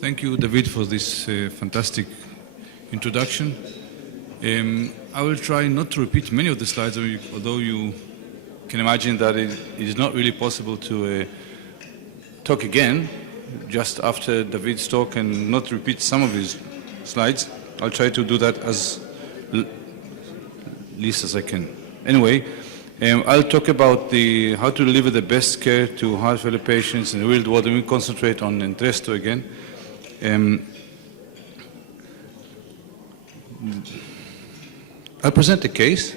Thank you, David, for this fantastic introduction. I will try not to repeat many of the slides, although you can imagine that it is not really possible to talk again just after David's talk and not repeat some of his slides. I'll try to do that as least as I can. Anyway, I'll talk about how to deliver the best care to heart failure patients in the real world, and we'll concentrate on Entresto again. I'll present a case.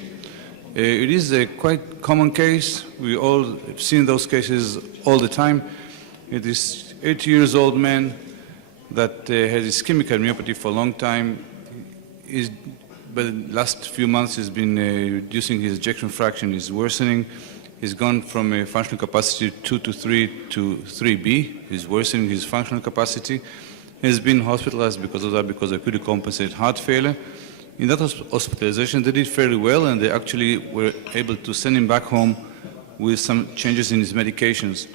It is a quite common case. We all have seen those cases all the time. It is 80 years old man that has ischemic cardiomyopathy for a long time. But the last few months he's been reducing his ejection fraction, is worsening. He's gone from a functional capacity 2 to 3 to 3B. He's worsening his functional capacity. He's been hospitalized because of that, because of acute compensated heart failure. In that hospitalization, they did fairly well, and they actually were able to send him back home with some changes in his medications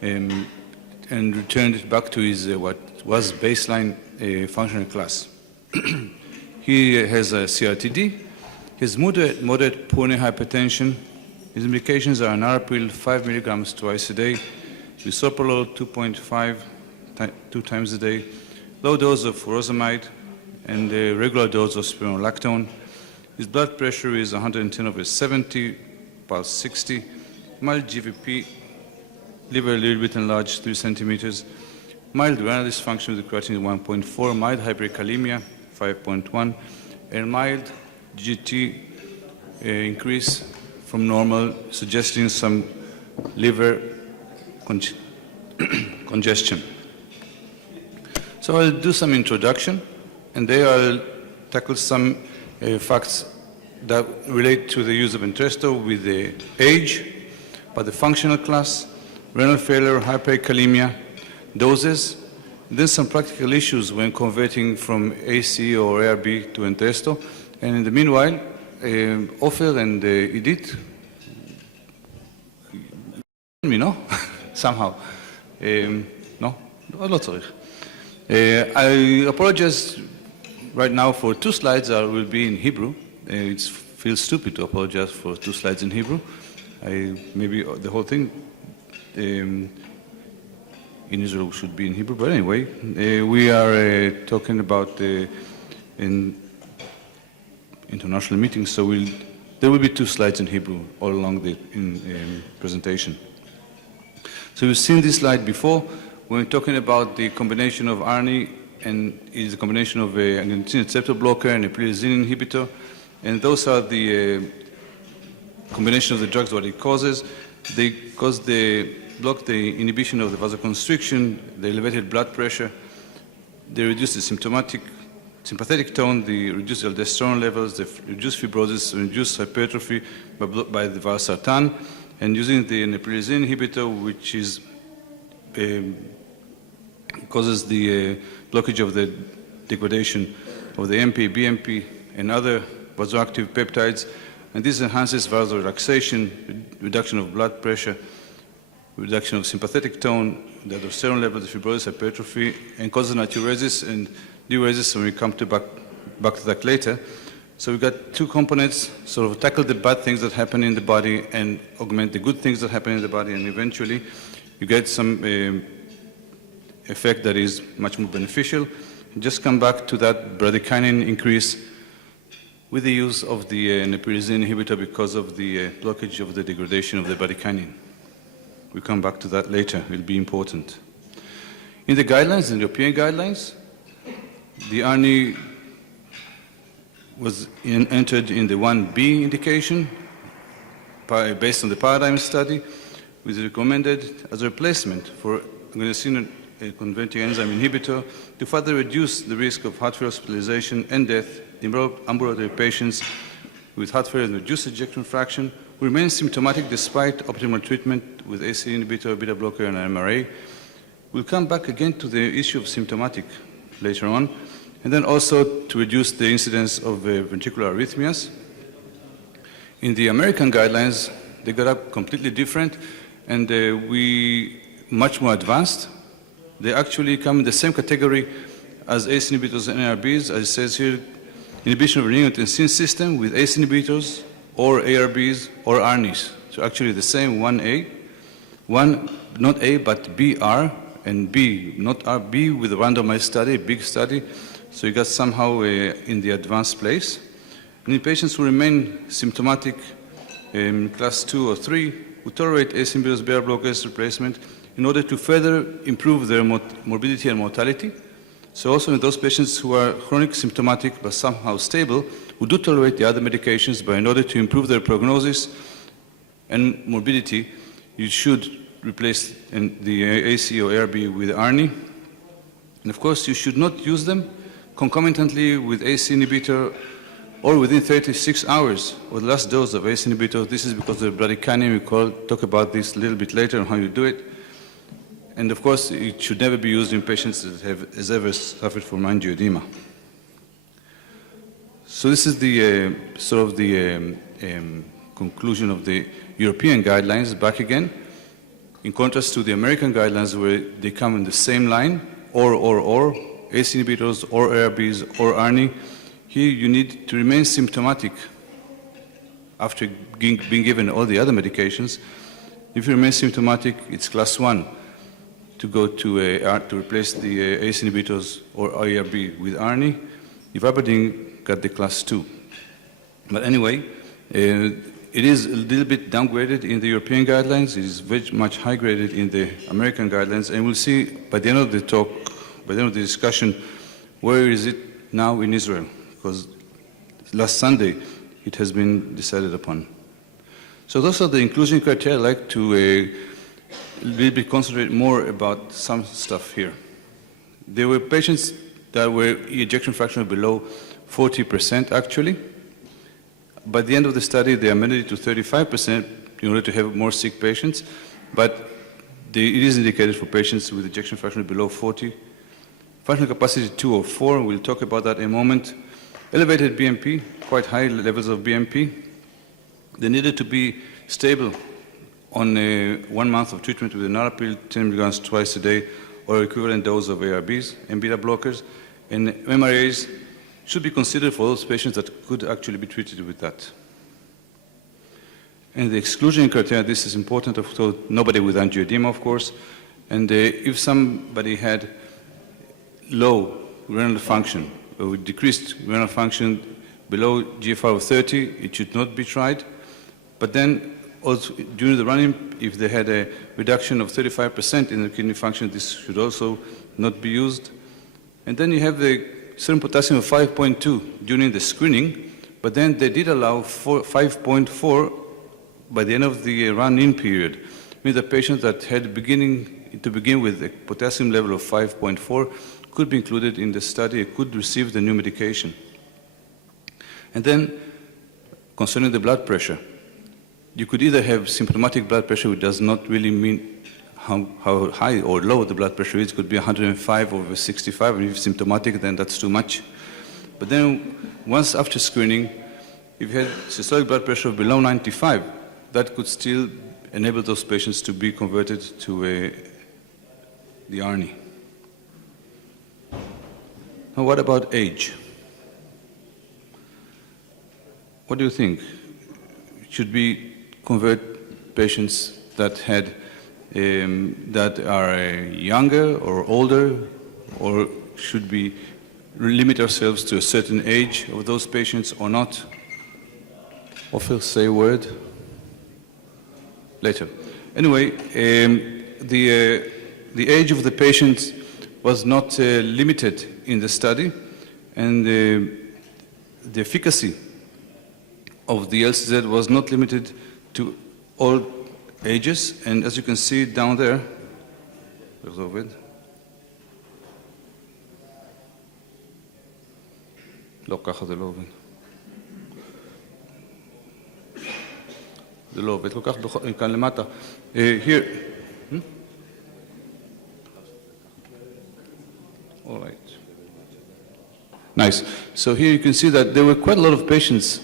and returned it back to his what was baseline functional class. He has a CRTD. He has moderate pulmonary hypertension. His medications are an Arapil 5 milligrams twice a day, bisoprolol 2.5 two times a day, low dose of furosemide, and a regular dose of spironolactone. His blood pressure is 110/70, pulse 60, mild GVP, liver a little bit enlarged, 3 centimeters, mild renal dysfunction with creatinine 1.4, mild hyperkalemia 5.1, and mild GT increase from normal, suggesting some liver congestion. So I'll do some introduction, and there I'll tackle some facts that relate to the use of Entresto with the age, but the functional class, renal failure, hyperkalemia, doses, then some practical issues when converting from AC or ARB to Entresto. And in the meanwhile, Ofer and Edith, me, no? Somehow. No? לא צריך. I apologize right now for 2 slides that will be in Hebrew. It feels stupid to apologize for 2 slides in Hebrew. Maybe the whole thing in Israel should be in Hebrew, but anyway, we are talking about in international meetings, so there will be 2 slides in Hebrew all along the presentation. So you've seen this slide before. We're talking about the combination of ARNI, and it is a combination of an angiotensin receptor blocker and a prilizine inhibitor, and those are the combination of the drugs, what it causes. They block the inhibition of the vasoconstriction, the elevated blood pressure, they reduce the sympathetic tone, they reduce the aldosterone levels, they reduce fibrosis, reduce hypertrophy by the valsartan, and using the neprilysin inhibitor, which is causes the blockage of the degradation of the MP, BMP, and other vasoactive peptides, and this enhances vasorelaxation, reduction of blood pressure, reduction of sympathetic tone, the aldosterone level, the fibrosis, hypertrophy, and causes natriuresis and diuresis, and we come back to that later. So we've got 2 components, sort of tackle the bad things that happen in the body and augment the good things that happen in the body, and eventually you get some effect that is much more beneficial. Just come back to that bradykinin increase with the use of the neprilysin inhibitor because of the blockage of the degradation of the bradykinin. We'll come back to that later. It will be important. In the guidelines, in the European guidelines, the ARNI was entered in the 1B indication based on the paradigm study, was recommended as a replacement for angiotensin converting enzyme inhibitor to further reduce the risk of heart failure hospitalization and death in ambulatory patients with heart failure and reduced ejection fraction who remain symptomatic despite optimal treatment with AC inhibitor, beta blocker, and MRA. We'll come back again to the issue of symptomatic later on, and then also to reduce the incidence of ventricular arrhythmias. In the American guidelines, they got up completely different, and we much more advanced. They actually come in the same category as ACE inhibitors and ARBs, as it says here, inhibition of renin-angiotensin system with ACE inhibitors or ARBs or ARNIs. So actually the same 1A, one not A but BR, and B, not R, B with a randomized study, big study, so you got somehow in the advanced place. And in patients who remain symptomatic in class 2 or 3, who tolerate ACE inhibitors, BR blockers replacement in order to further improve their morbidity and mortality. So also in those patients who are chronic symptomatic but somehow stable, who do tolerate the other medications, but in order to improve their prognosis and morbidity, you should replace the AC or ARB with ARNI. And of course, you should not use them concomitantly with ACE inhibitor or within 36 hours of the last dose of ACE inhibitor. This is because of the bradykinin. We'll talk about this a little bit later on how you do it. And of course, it should never be used in patients that has ever suffered from angioedema. So this is the sort of the conclusion of the European guidelines back again. In contrast to the American guidelines where they come in the same line, or, ACE inhibitors, or ARBs, or ARNI, here you need to remain symptomatic after being given all the other medications. If you remain symptomatic, it's class 1 to go to replace the ACE inhibitors or ARB with ARNI. If Aberdeen got the class 2. But anyway, it is a little bit downgraded in the European guidelines. It is very much high graded in the American guidelines. And we'll see by the end of the talk, by the end of the discussion, where is it now in Israel? Because last Sunday, it has been decided upon. So those are the inclusion criteria. I'd like to a little bit concentrate more about some stuff here. There were patients that were ejection fraction below 40% actually. By the end of the study, they amended it to 35% in order to have more sick patients, but it is indicated for patients with ejection fraction below 40. Functional capacity 2 or 4, we'll talk about that in a moment. Elevated BMP, quite high levels of BMP. They needed to be stable on 1 month of treatment with enalapril, 10 milligrams twice a day, or equivalent dose of ARBs and beta blockers. And MRAs should be considered for those patients that could actually be treated with that. And the exclusion criteria, this is important, so nobody with angioedema, of course. And if somebody had low renal function, or with decreased renal function below GFR of 30, it should not be tried. But then also during the run-in, if they had a reduction of 35% in the kidney function, this should also not be used. And then you have the serum potassium of 5.2 during the screening, but then they did allow 5.4 by the end of the run-in period. Means the patient that had to begin with a potassium level of 5.4 could be included in the study, could receive the new medication. And then, concerning the blood pressure, you could either have symptomatic blood pressure, which does not really mean how high or low the blood pressure is. It could be 105 over 65, and if symptomatic, then that's too much. But then, once after screening, if you had systolic blood pressure of below 95, that could still enable those patients to be converted to the ARNI. Now, what about age? What do you think? Should we convert patients that had that are younger or older, or should we limit ourselves to a certain age of those patients or not? Ofer, say a word. Later. Anyway, the age of the patient was not limited in the study, and the efficacy of the LCZ was not limited to all ages, and as you can see down there, לא, ככה זה לא עובד. זה לא עובד כל כך כאן למטה. Here. All right. Nice. So here you can see that there were quite a lot of patients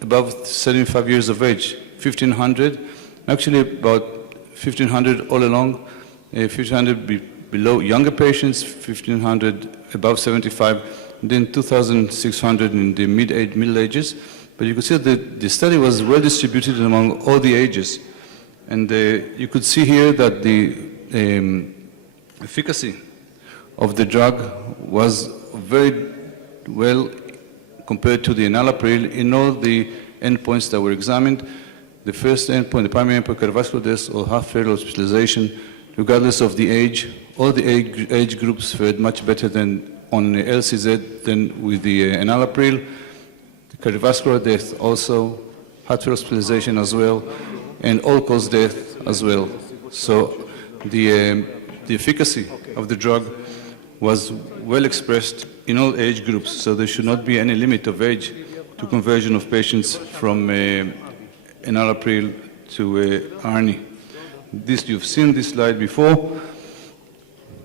above 75 years of age, 1,500, actually about 1,500 all along, 1,500 below younger patients, 1,500 above 75, and then 2,600 in the middle ages. But you could see that the study was well distributed among all the ages. And you could see here that the efficacy of the drug was very well compared to the enalapril in all the endpoints that were examined. The first endpoint, the primary endpoint, cardiovascular death or heart failure hospitalization, regardless of the age, all the age groups fared much better than on LCZ than with the enalapril. The cardiovascular death also, heart failure hospitalization as well, and all-cause death as well. So the efficacy of the drug was well expressed in all age groups, so there should not be any limit of age to conversion of patients from enalapril to ARNI. You've seen this slide before.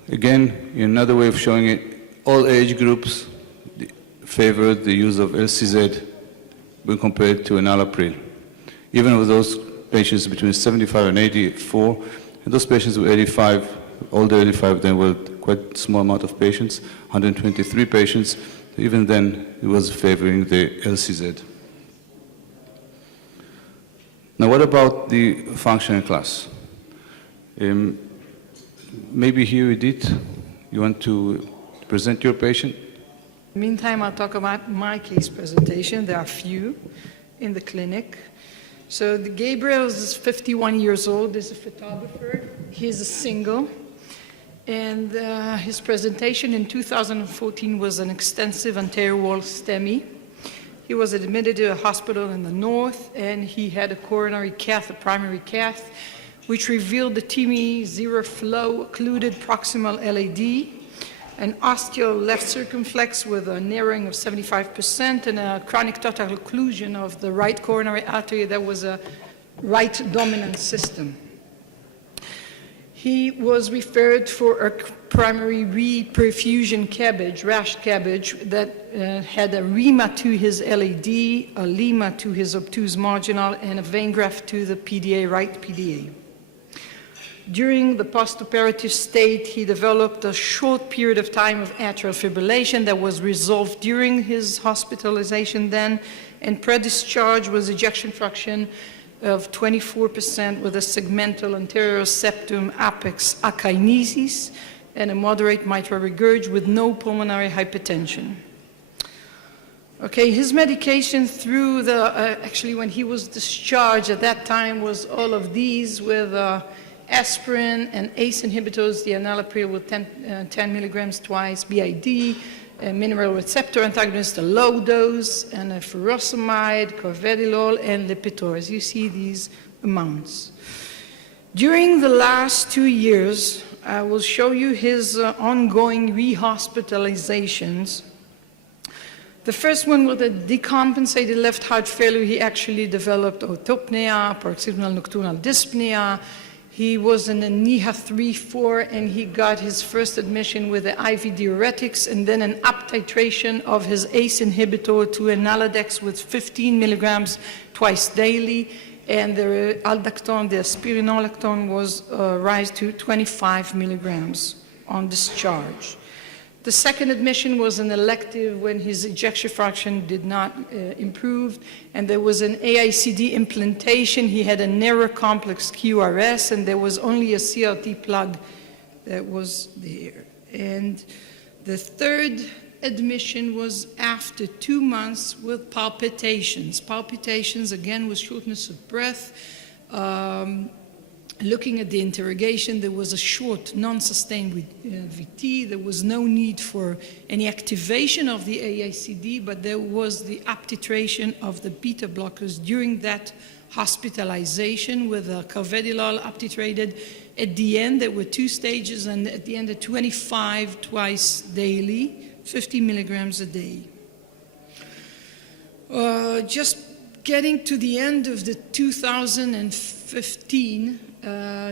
Again, another way of showing it, all age groups favored the use of LCZ when compared to enalapril. Even with those patients between 75 and 84, and those patients were 85, older 85, then were quite small amount of patients, 123 patients. Even then, it was favoring the LCZ. Now, what about the functional class? Maybe here, Edith, you want to present your patient? Meantime, I'll talk about my case presentation. There are few in the clinic. So Gabriel is 51 years old, is a photographer. He is a single. And his presentation in 2014 was an extensive anterior wall STEMI. He was admitted to a hospital in the north, and he had a coronary cath, a primary cath, which revealed the TIMI zero flow occluded proximal LAD, an osteal left circumflex with a narrowing of 75%, and a chronic total occlusion of the right coronary artery that was a right dominant system. He was referred for a primary reperfusion cabbage, rash cabbage, that had a rema to his LAD, a lima to his obtuse marginal, and a vein graft to the PDA, right PDA. During the postoperative state, he developed a short period of time of atrial fibrillation that was resolved during his hospitalization then, and pre-discharge was ejection fraction of 24% with a segmental anterior septum apex akinesis and a moderate mitral regurg with no pulmonary hypertension. Okay, his medication through the, actually when he was discharged at that time was all of these with aspirin and ACE inhibitors, the enalapril with 10 milligrams twice, BID, a mineral receptor antagonist, a low dose, and a furosemide, carvedilol, and Lipitor. As you see these amounts. During the last 2 years, I will show you his ongoing rehospitalizations. The first one with a decompensated left heart failure, he actually developed autopnea, paroxysmal nocturnal dyspnea. He was in a NIHA 3-4, and he got his first admission with the IV diuretics and then an up titration of his ACE inhibitor to enaladex with 15 milligrams twice daily, and the aldactone, the spironolactone, was raised to 25 milligrams on discharge. The second admission was an elective when his ejection fraction did not improve, and there was an AICD implantation. He had a narrow complex QRS, and there was only a CRT plug that was there. And the third admission was after 2 months with palpitations. Palpitations, again, with shortness of breath. Looking at the interrogation, there was a short, non-sustained VT. There was no need for any activation of the AICD, but there was the up-titration of the beta blockers during that hospitalization with carvedilol up-titrated. At the end, there were 2 stages, and at the end, 25 twice daily, 50 milligrams a day. Just getting to the end of the 2015,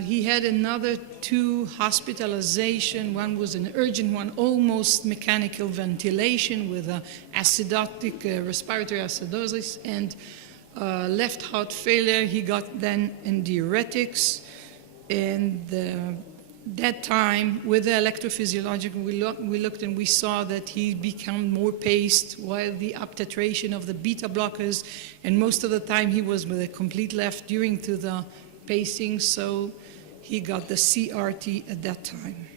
he had another 2 hospitalizations. One was an urgent one, almost mechanical ventilation with acidotic respiratory acidosis and left heart failure. He got then in diuretics, and that time, with the electrophysiological, we looked and we saw that he became more paced while the uptitration of the beta blockers, and most of the time he was with a complete left during to the pacing, so he got the CRT at that time.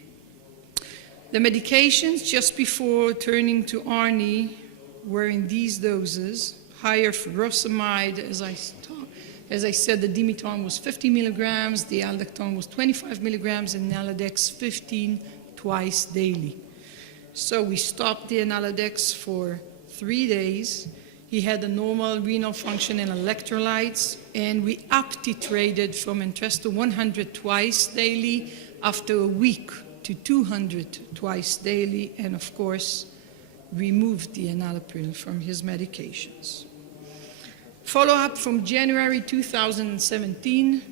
The medications just before turning to ARNI were in these doses: higher furosemide, as I said, the dimetron was 50 milligrams, the aldactone was 25 milligrams, and nalodex 15 twice daily. So we stopped the nalodex for 3 days. He had a normal renal function and electrolytes, and we up-titrated from Entresto 100 twice daily after a week to 200 twice daily, and of course, removed the enalapril from his medications. Follow-up from January 2017,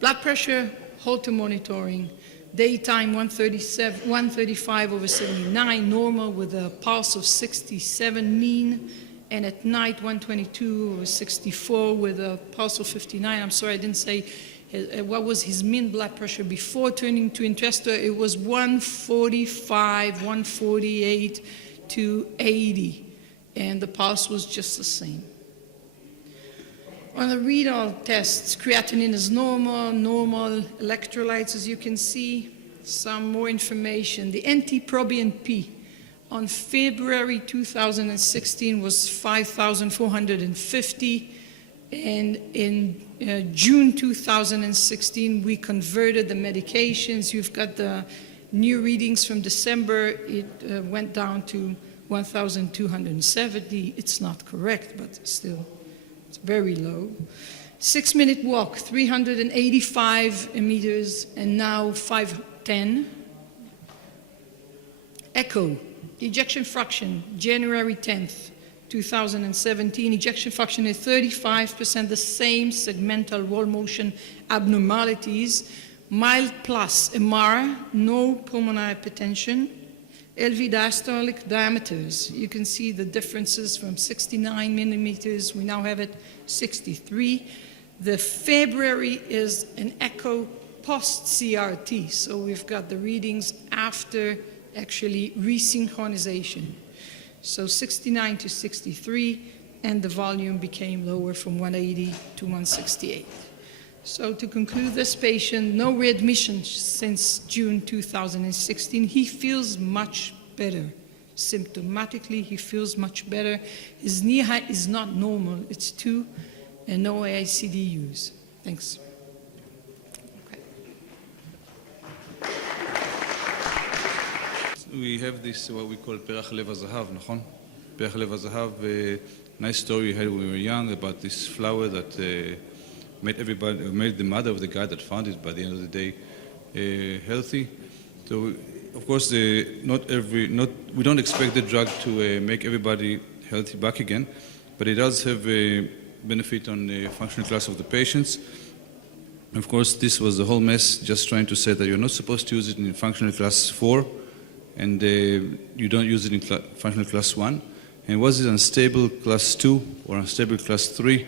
blood pressure, Holter monitoring, daytime 135/79 normal with a pulse of 67 mean, and at night 122/64 with a pulse of 59. I'm sorry, I didn't say what was his mean blood pressure before turning to Entresto. It was 145, 148 to 80. And the pulse was just the same. On the renal tests, creatinine is normal electrolytes, as you can see. Some more information. The NT-proBNP on February 2016 was 5,450, and in June 2016 we converted the medications. You've got the new readings from December. It went down to 1,270. It's not correct, but still, it's very low. 6-minute walk, 385 meters, and now 510. Echo, ejection fraction, January 10th, 2017. Ejection fraction is 35%, the same segmental wall motion abnormalities. Mild plus MR, no pulmonary hypertension. LV diastolic diameters, you can see the differences from 69 millimeters, we now have it 63. The February is an echo post-CRT, so we've got the readings after actually resynchronization. So 69 to 63, and the volume became lower from 180 to 168. So to conclude, this patient, no readmission since June 2016. He feels much better. Symptomatically, he feels much better. His knee height is not normal. It's 2, and no AICD use. Thanks. Okay. We have this, what we call Perach Lev HaZahav, נכון? Perach Lev HaZahav, nice story we had when we were young about this flower that made the mother of the guy that found it by the end of the day healthy. So, of course, we don't expect the drug to make everybody healthy back again, but it does have a benefit on the functional class of the patients. Of course, this was the whole mess, just trying to say that you're not supposed to use it in functional class 4, and you don't use it in functional class 1. And was it unstable class 2 or unstable class 3?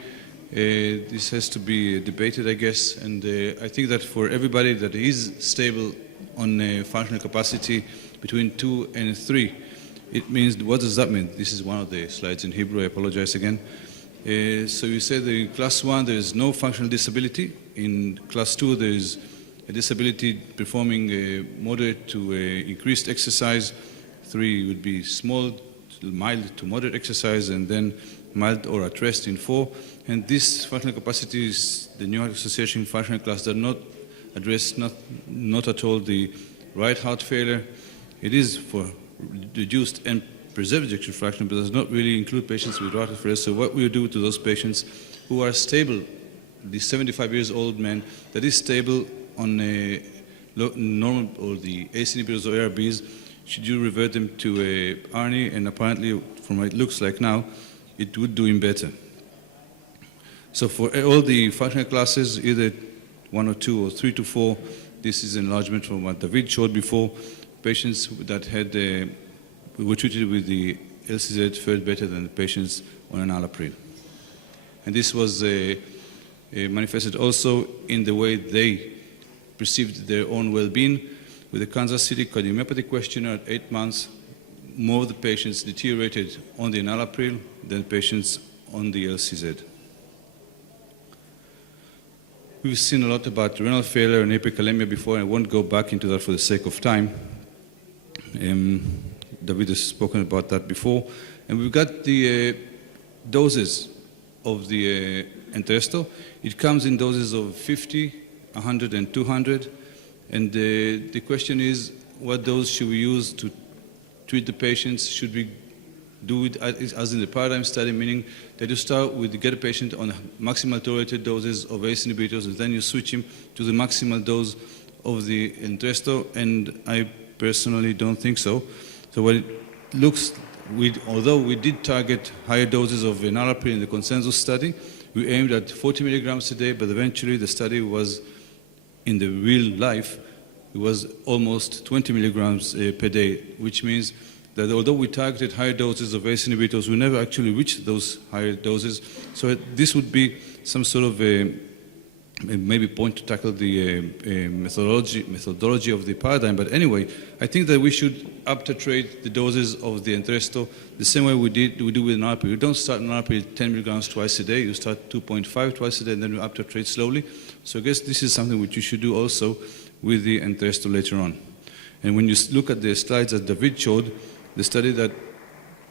This has to be debated, I guess, and I think that for everybody that is stable on functional capacity between 2 and 3, it means, what does that mean? This is one of the slides in Hebrew, I apologize again. So you say that in class 1 there is no functional disability. In class 2 there is a disability performing moderate to increased exercise. 3 would be small, mild to moderate exercise, and then mild or at rest in 4. And this functional capacity is the New York Association functional class that not address not at all the right heart failure. It is for reduced and preserved ejection fraction, but does not really include patients with right heart failure. So what we do to those patients who are stable, the 75 years old man that is stable on a normal or the ACE inhibitors or ARBs, should you revert them to a ARNI, and apparently from what it looks like now, it would do him better. So for all the functional classes, either 1 or 2 or 3 to 4, this is enlargement from what David showed before. Patients that had were treated with the LCZ fared better than the patients on enalapril. And this was manifested also in the way they perceived their own well-being. With the Kansas City cardiomyopathy questionnaire at 8 months, more of the patients deteriorated on the enalapril than patients on the LCZ. We've seen a lot about renal failure and hyperkalemia before, and I won't go back into that for the sake of time. David has spoken about that before. And we've got the doses of the Entresto. It comes in doses of 50, 100, and 200. And the question is, what dose should we use to treat the patients? Should we do it as in the paradigm study, meaning that you start with get a patient on maximal tolerated doses of ACE inhibitors, and then you switch him to the maximal dose of the Entresto? And I personally don't think so. So what it looks, although we did target higher doses of enalapril in the consensus study, we aimed at 40 milligrams a day, but eventually the study was, in the real life, it was almost 20 milligrams per day, which means that although we targeted higher doses of ACE inhibitors, we never actually reached those higher doses. So this would be some sort of a maybe point to tackle the methodology of the paradigm. But anyway, I think that we should up-titrate the doses of the Entresto the same way we do with enalapril. You don't start enalapril 10 milligrams twice a day. You start 2.5 twice a day, and then you up-titrate slowly. So I guess this is something which you should do also with the Entresto later on. And when you look at the slides that David showed, the study that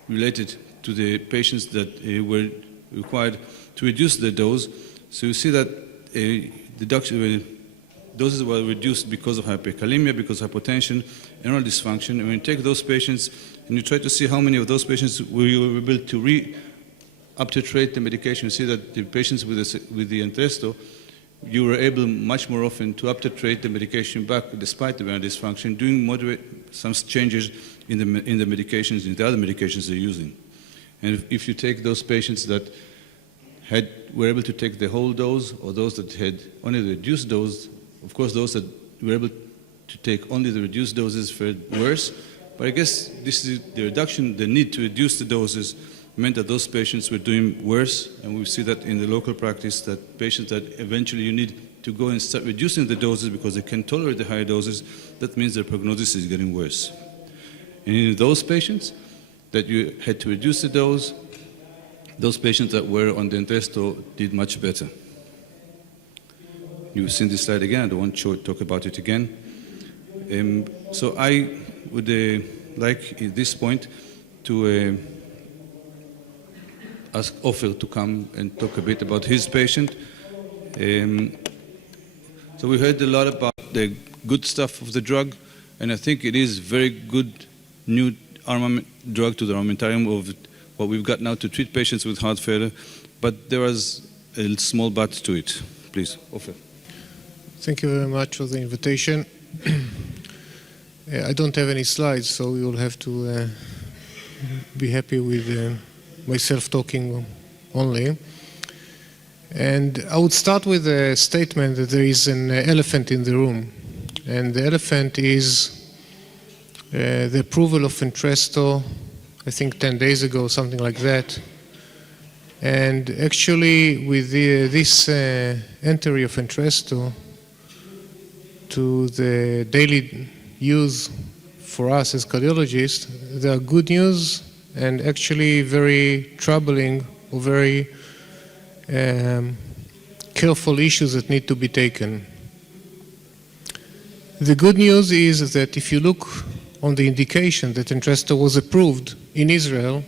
related to the patients that were required to reduce the dose, so you see that doses were reduced because of hyperkalemia, because of hypotension, and renal dysfunction. And when you take those patients and you try to see how many of those patients were you able to up-titrate the medication, you see that the patients with the Entresto, you were able much more often to up-titrate the medication back despite the renal dysfunction, doing moderate some changes in the medications, in the other medications they're using. And if you take those patients that were able to take the whole dose, or those that had only the reduced dose, of course those that were able to take only the reduced doses fared worse. But I guess this is the reduction, the need to reduce the doses meant that those patients were doing worse, and we see that in the local practice, that patients that eventually you need to go and start reducing the doses because they can tolerate the higher doses, that means their prognosis is getting worse. And in those patients that you had to reduce the dose, those patients that were on the Entresto did much better. You've seen this slide again. I don't want to talk about it again. So I would like at this point to ask Ofer to come and talk a bit about his patient. So we heard a lot about the good stuff of the drug, and I think it is very good new drug to the armamentarium of what we've got now to treat patients with heart failure, but there was a small but to it. Please, Ofer. Thank you very much for the invitation. I don't have any slides, so you will have to be happy with myself talking only. And I would start with a statement that there is an elephant in the room, and the elephant is the approval of Entresto, I think 10 days ago, something like that. And actually, with this entry of Entresto to the daily use for us as cardiologists, there are good news and actually very troubling or very careful issues that need to be taken. The good news is that if you look on the indication that Entresto was approved in Israel,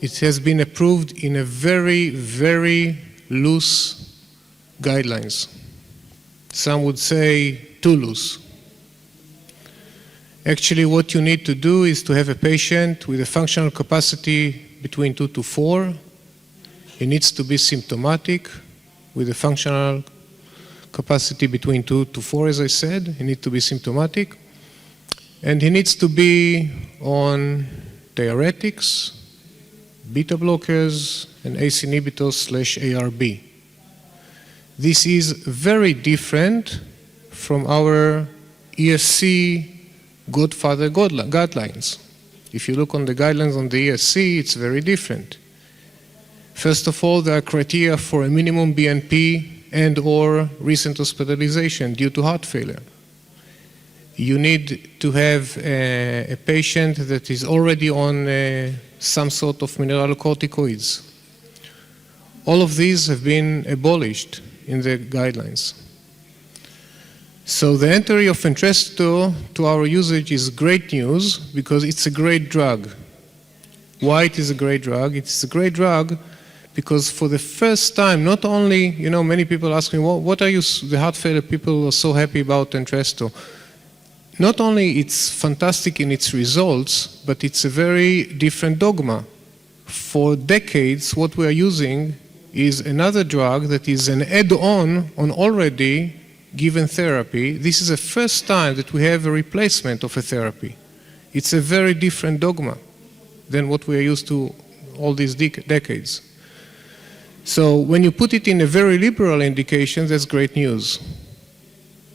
it has been approved in a very, very loose guidelines. Some would say too loose. Actually, what you need to do is to have a patient with a functional capacity between 2 to 4. He needs to be symptomatic with a functional capacity between 2 to 4, as I said. He needs to be symptomatic. And he needs to be on diuretics, beta blockers, and ACE inhibitors / ARB. This is very different from our ESC Godfather guidelines. If you look on the guidelines on the ESC, it's very different. First of all, there are criteria for a minimum BNP and or recent hospitalization due to heart failure. You need to have a patient that is already on some sort of mineralocorticoids. All of these have been abolished in the guidelines. So the entry of Entresto to our usage is great news because it's a great drug. Why it is a great drug? It's a great drug because for the first time, not only, many people ask me, what are you, the heart failure people are so happy about Entresto? Not only it's fantastic in its results, but it's a very different dogma. For decades, what we are using is another drug that is an add-on on already given therapy. This is the first time that we have a replacement of a therapy. It's a very different dogma than what we are used to all these decades. So when you put it in a very liberal indication, that's great news.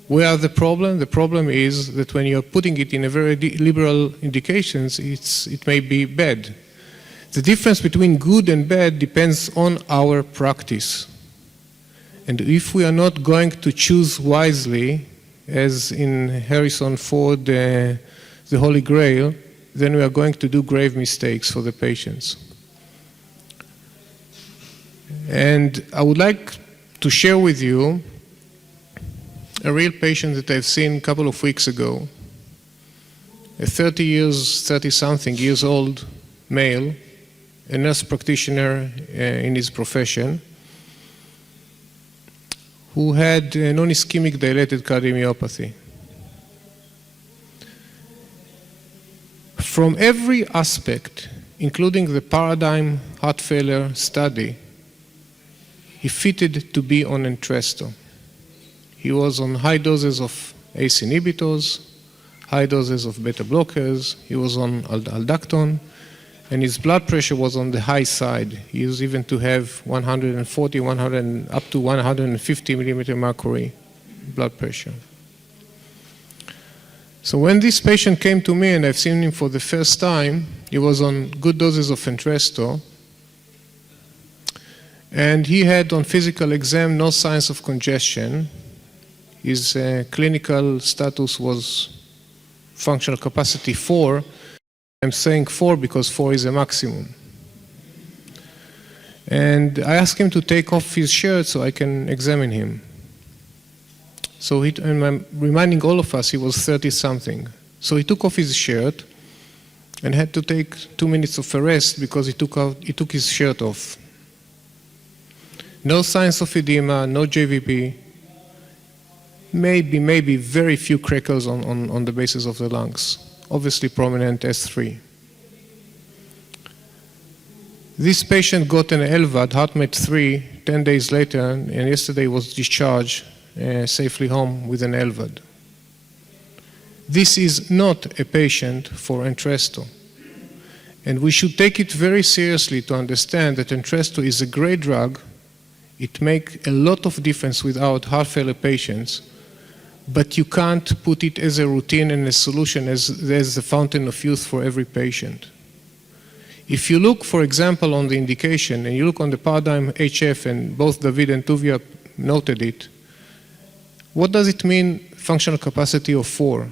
Where are the problem? The problem is that when you're putting it in a very liberal indications, it may be bad. The difference between good and bad depends on our practice. And if we are not going to choose wisely, as in Harrison Ford, the Holy Grail, then we are going to do grave mistakes for the patients. And I would like to share with you a real patient that I've seen a couple of weeks ago, a 30-something years old male, a nurse practitioner in his profession, who had non-ischemic dilated cardiomyopathy. From every aspect, including the paradigm heart failure study, he fitted to be on Entresto. He was on high doses of ACE inhibitors, high doses of beta blockers, he was on Aldacton, and his blood pressure was on the high side. He used even to have 140, 100, up to 150 millimeter mercury blood pressure. So when this patient came to me, and I've seen him for the first time, he was on good doses of Entresto, and he had on physical exam no signs of congestion. His clinical status was functional capacity 4. I'm saying 4 because 4 is a maximum. And I asked him to take off his shirt so I can examine him. So and I'm reminding all of us, he was 30-something. So he took off his shirt and had to take 2 minutes of a rest because he took his shirt off. No signs of edema, no JVP, maybe very few crackles on the basis of the lungs. Obviously prominent S3. This patient got an LVAD, HeartMate 3, 10 days later, and yesterday was discharged safely home with an LVAD. This is not a patient for Entresto. And we should take it very seriously to understand that Entresto is a great drug. It makes a lot of difference with our heart failure patients, but you can't put it as a routine and a solution as the fountain of youth for every patient. If you look, for example, on the indication, and you look on the paradigm HF, and both David and Tuvia noted it, what does it mean, functional capacity of 4?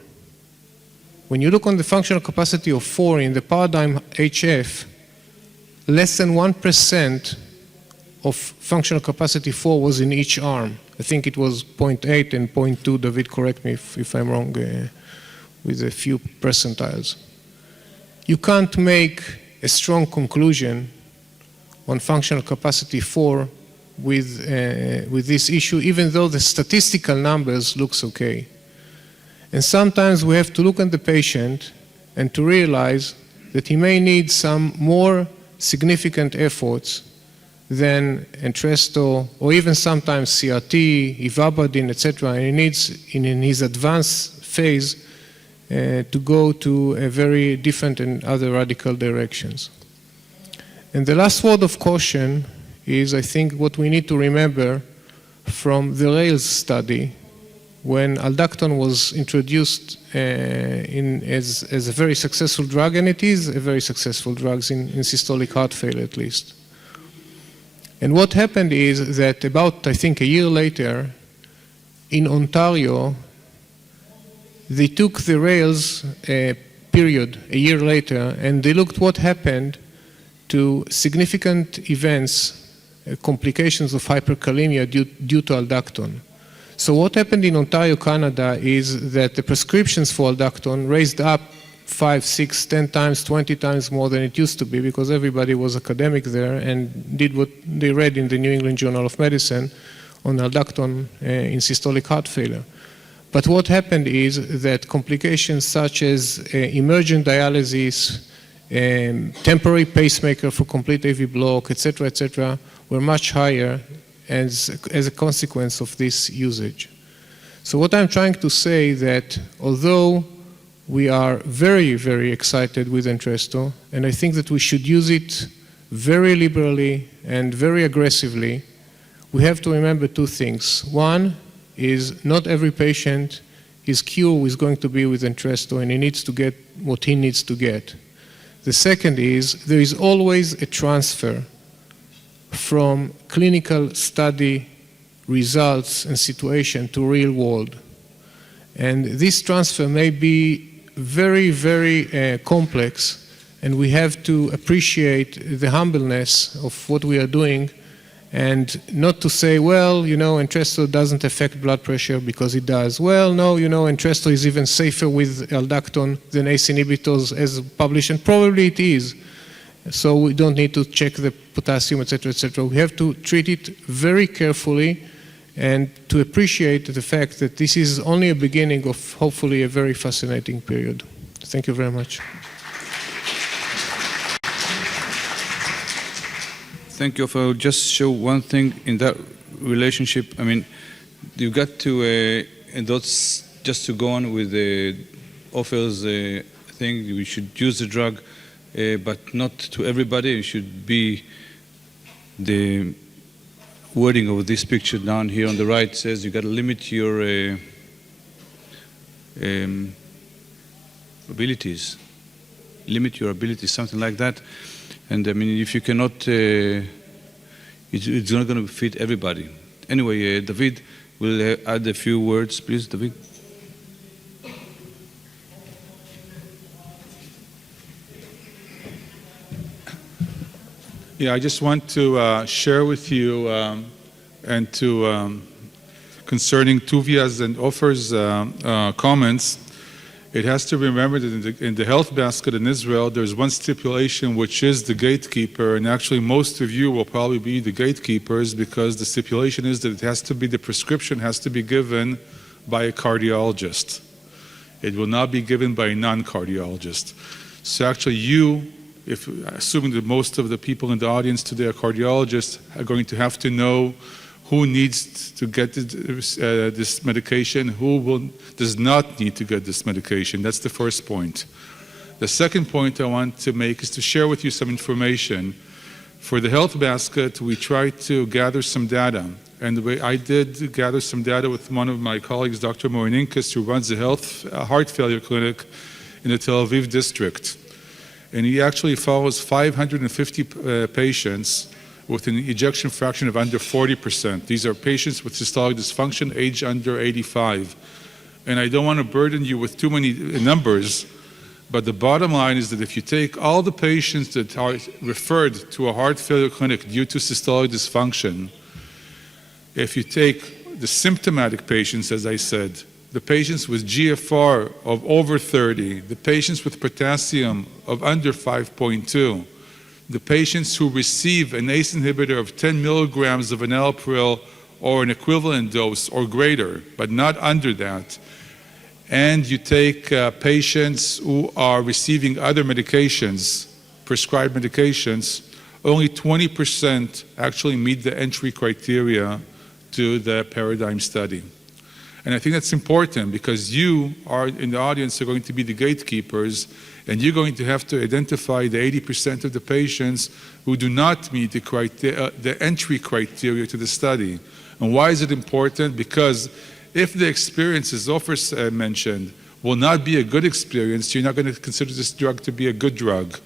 When you look on the functional capacity of 4 in the paradigm HF, less than 1% of functional capacity 4 was in each arm. I think it was 0.8 and 0.2. David, correct me if I'm wrong with a few percentiles. You can't make a strong conclusion on functional capacity 4 with this issue, even though the statistical numbers looks okay. And sometimes we have to look at the patient and to realize that he may need some more significant efforts than Entresto, or even sometimes CRT, Ivabradine, etc. And he needs, in his advanced phase, to go to a very different and other radical directions. And the last word of caution is, I think, what we need to remember from the RAILS study, when Aldacton was introduced as a very successful drug, and it is a very successful drug in systolic heart failure at least. And what happened is that about, I think, a year later, in Ontario, they took the rails period a year later, and they looked what happened to significant events, complications of hyperkalemia due to aldactone. So what happened in Ontario, Canada, is that the prescriptions for aldactone raised up 5, 6, 10 times, 20 times more than it used to be, because everybody was academic there and did what they read in the New England Journal of Medicine on aldactone in systolic heart failure. But what happened is that complications such as emergent dialysis, temporary pacemaker for complete AV block, etc., were much higher as a consequence of this usage. So what I'm trying to say is that although we are very, very excited with Entresto, and I think that we should use it very liberally and very aggressively, we have to remember two things. One is not every patient, his cure is going to be with Entresto, and he needs to get what he needs to get. The second is there is always a transfer from clinical study results and situation to real world. And this transfer may be very, very complex, and we have to appreciate the humbleness of what we are doing, and not to say, well, you know, Entresto doesn't affect blood pressure, because it does. Well, no, you know, Entresto is even safer with aldactone than ACE inhibitors as published, and probably it is. So we don't need to check the potassium, etc., etc. We have to treat it very carefully and to appreciate the fact that this is only a beginning of hopefully a very fascinating period. Thank you very much. Thank you. If I will just show one thing in that relationship. I mean, you got to, and that's just to go on with the offers thing, we should use the drug, but not to everybody. It should be the wording of this picture down here on the right says you got to limit your abilities. Limit your abilities, something like that. And I mean, if you cannot, it's not going to fit everybody. Anyway, David will add a few words, please, David. Yeah, I just want to share with you and to concerning Tuvia's and Ofer's comments. It has to be remembered that in the health basket in Israel, there's one stipulation which is the gatekeeper, and actually most of you will probably be the gatekeepers, because the stipulation is that it has to be, the prescription has to be given by a cardiologist. It will not be given by a non-cardiologist. So actually you, assuming that most of the people in the audience today are cardiologists, are going to have to know who needs to get this medication, who does not need to get this medication. That's the first point. The second point I want to make is to share with you some information. For the health basket, we tried to gather some data. And the way I did gather some data with one of my colleagues, Dr. Morininkas, who runs a heart failure clinic in the Tel Aviv district. And he actually follows 550 patients with an ejection fraction of under 40%. These are patients with systolic dysfunction, age under 85. And I don't want to burden you with too many numbers, but the bottom line is that if you take all the patients that are referred to a heart failure clinic due to systolic dysfunction, if you take the symptomatic patients, as I said, the patients with GFR of over 30, the patients with potassium of under 5.2, the patients who receive an ACE inhibitor of 10 milligrams of enalapril or an equivalent dose or greater, but not under that, and you take patients who are receiving other medications, prescribed medications, only 20% actually meet the entry criteria to the paradigm study. And I think that's important, because you are in the audience are going to be the gatekeepers, and you're going to have to identify the 80% of the patients who do not meet the entry criteria to the study. And why is it important? Because if the experience, as Ofer mentioned, will not be a good experience, you're not going to consider this drug to be a good drug.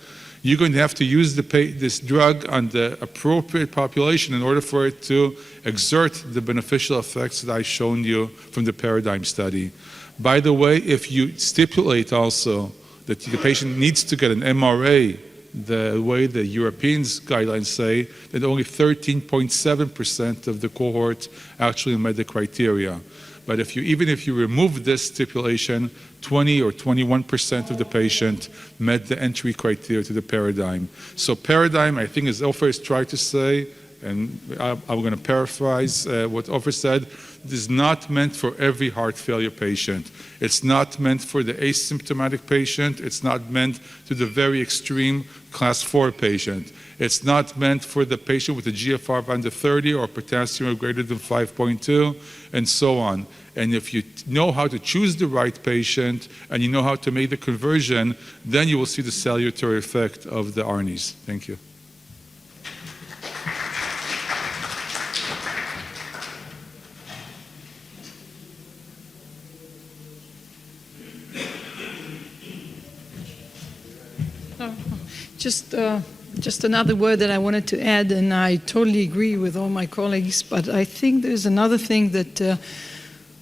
you're going to have to use this drug on the appropriate population in order for it to exert the beneficial effects that I've shown you from the Paradigm study. By the way, if you stipulate also that the patient needs to get an MRA, the way the Europeans guidelines say, that only 13.7% of the cohort actually met the criteria. But even if you remove this stipulation, 20 or 21% of the patient met the entry criteria to the Paradigm. So Paradigm, I think, as Ofer has tried to say, and I'm going to paraphrase what Ofer said, is not meant for every heart failure patient. It's not meant for the asymptomatic patient. It's not meant to the very extreme class 4 patient. It's not meant for the patient with a GFR of under 30 or potassium of greater than 5.2, and so on. And if you know how to choose the right patient and you know how to make the conversion, then you will see the salutary effect of the ARNIs. Thank you. Just another word that I wanted to add, and I totally agree with all my colleagues, but I think there's another thing that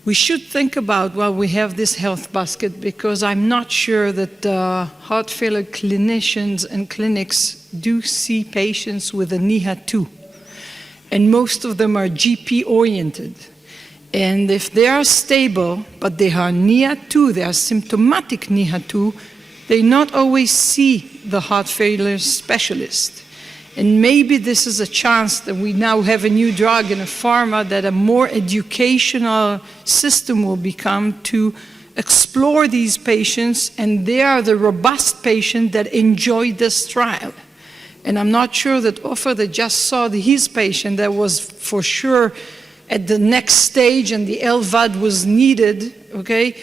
we should think about while we have this health basket, because I'm not sure that heart failure clinicians and clinics do see patients with a NIHA 2, and most of them are GP oriented. And if they are stable, but they are NIHA 2, they are symptomatic NIHA 2, they not always see the heart failure specialist. And maybe this is a chance that we now have a new drug in a pharma, that a more educational system will become to explore these patients, and they are the robust patients that enjoy this trial. And I'm not sure that Ofer that just saw his patient that was for sure at the next stage and the LVAD was needed, okay,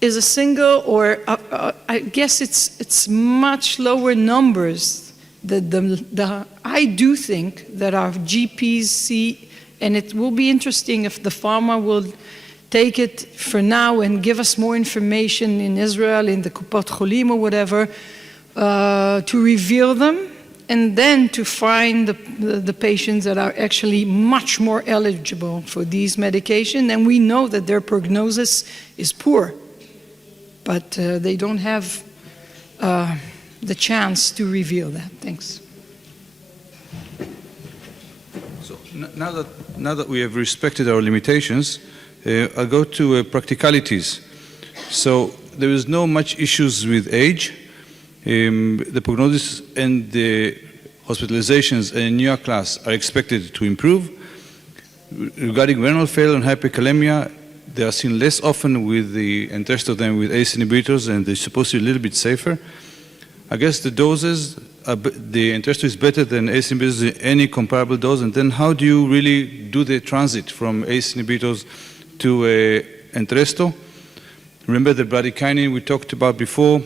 is a single, or I guess it's much lower numbers that I do think that our GPs see, and it will be interesting if the pharma will take it for now and give us more information in Israel, in the Kupot Cholim or whatever, to reveal them, and then to find the patients that are actually much more eligible for these medications. And we know that their prognosis is poor, but they don't have the chance to reveal that. Thanks. So now that we have respected our limitations, I'll go to practicalities. So there is no much issues with age. The prognosis and the hospitalizations in New York class are expected to improve. Regarding renal failure and hyperkalemia, they are seen less often with the Entresto than with ACE inhibitors, and they're supposed to be a little bit safer. I guess the doses, the Entresto is better than ACE inhibitors in any comparable dose, and then how do you really do the transit from ACE inhibitors to Entresto? Remember the bradykinin we talked about before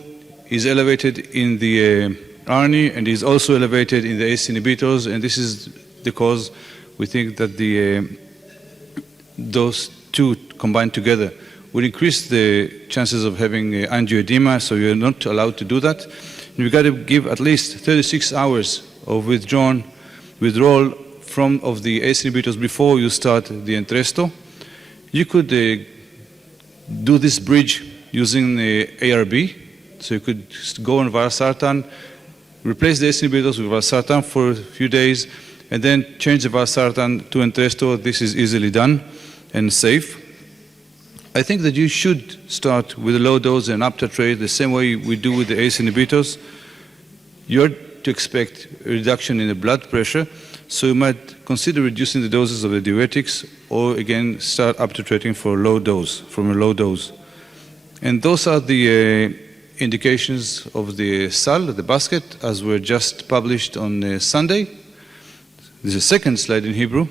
is elevated in the ARNI and is also elevated in the ACE inhibitors, and this is the cause we think that those two combined together will increase the chances of having angioedema, so you're not allowed to do that. You've got to give at least 36 hours of withdrawal of the ACE inhibitors before you start the Entresto. You could do this bridge using the ARB, so you could go on valsartan, replace the ACE inhibitors with valsartan for a few days, and then change the valsartan to Entresto. This is easily done and safe. I think that you should start with a low dose and up titrate the same way we do with the ACE inhibitors. You're to expect a reduction in the blood pressure, so you might consider reducing the doses of the diuretics, or again start up titrating for a low dose, from a low dose. And those are the indications of the SAL, the basket, as were just published on Sunday. There's a second slide in Hebrew.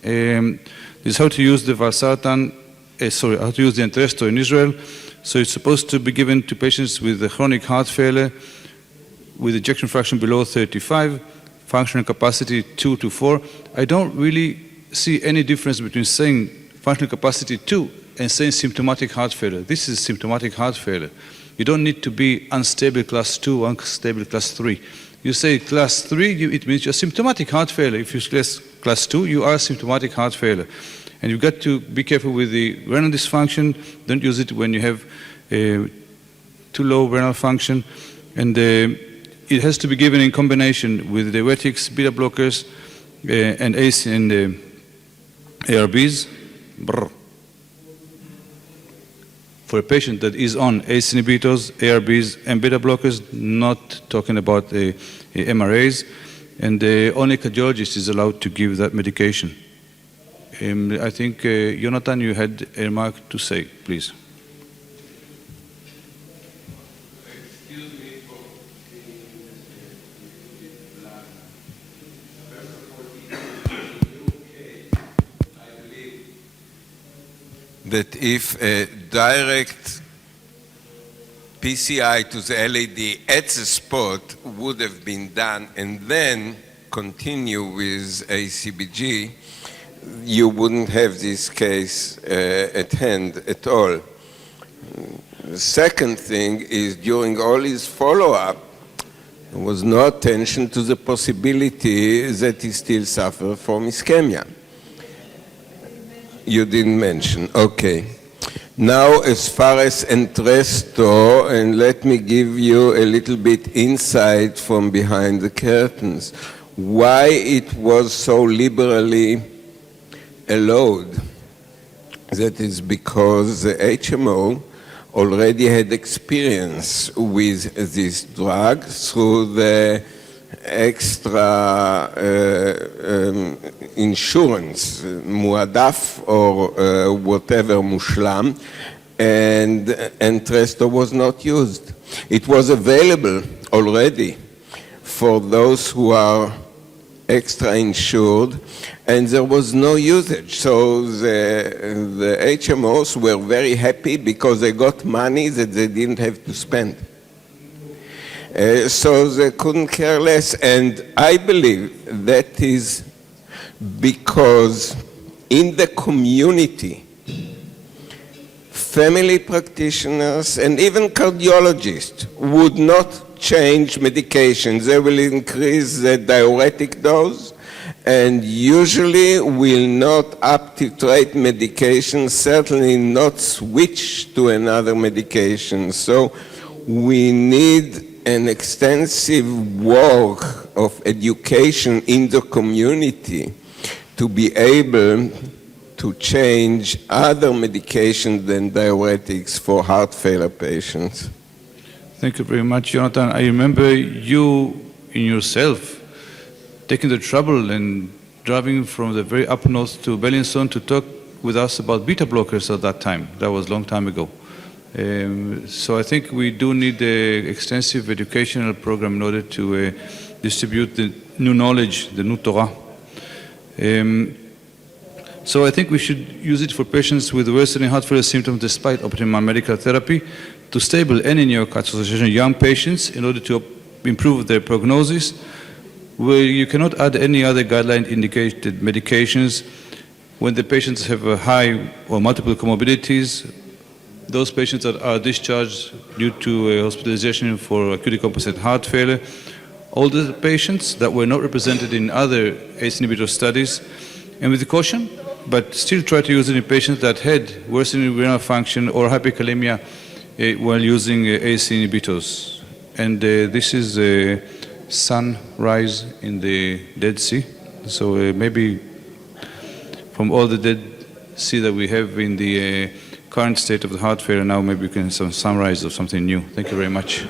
This is how to use the valsartan, how to use the Entresto in Israel. So it's supposed to be given to patients with a chronic heart failure with ejection fraction below 35, functional capacity 2 to 4. I don't really see any difference between saying functional capacity 2 and saying symptomatic heart failure. This is symptomatic heart failure. You don't need to be unstable class 2, unstable class 3. You say class 3, it means you're symptomatic heart failure. If you class 2, you are symptomatic heart failure. And you've got to be careful with the renal dysfunction. Don't use it when you have too low renal function. And it has to be given in combination with diuretics, beta blockers, and ACE and ARBs. Brr. For a patient that is on ACE inhibitors, ARBs, and beta blockers, not talking about MRAs, and only cardiologist is allowed to give that medication. I think, Jonathan, you had a remark to say, please. That if a direct PCI to the LAD at the spot would have been done and then continue with ACBG, you wouldn't have this case at hand at all. The second thing is during all his follow-up, there was no attention to the possibility that he still suffers from ischemia. You didn't mention, okay. Now, as far as Entresto, and let me give you a little bit insight from behind the curtains, why it was so liberally allowed. That is because the HMO already had experience with this drug through the extra insurance, Muadaf or whatever, Mushlam, and Entresto was not used. It was available already for those who are extra insured, and there was no usage. So the HMOs were very happy because they got money that they didn't have to spend. So they couldn't care less, and I believe that is because in the community, family practitioners and even cardiologists would not change medications. They will increase the diuretic dose and usually will not up-titrate medication, certainly not switch to another medication. So we need an extensive work of education in the community to be able to change other medications than diuretics for heart failure patients. Thank you very much, Jonathan. I remember you in yourself taking the trouble and driving from the very up north to Bellinson to talk with us about beta blockers at that time. That was a long time ago. So I think we do need an extensive educational program in order to distribute the new knowledge, the new Torah. So I think we should use it for patients with worsening heart failure symptoms despite optimal medical therapy, to stable any neocarditis association young patients in order to improve their prognosis, where you cannot add any other guideline-indicated medications when the patients have a high or multiple comorbidities. Those patients that are discharged due to hospitalization for acute compensated heart failure, older patients that were not represented in other ACE inhibitor studies, and with caution, but still try to use it in patients that had worsening renal function or hyperkalemia while using ACE inhibitors. And this is sunrise in the Dead Sea. So maybe from all the Dead Sea that we have in the current state of the heart failure now, maybe we can have some sunrise of something new. Thank you very much.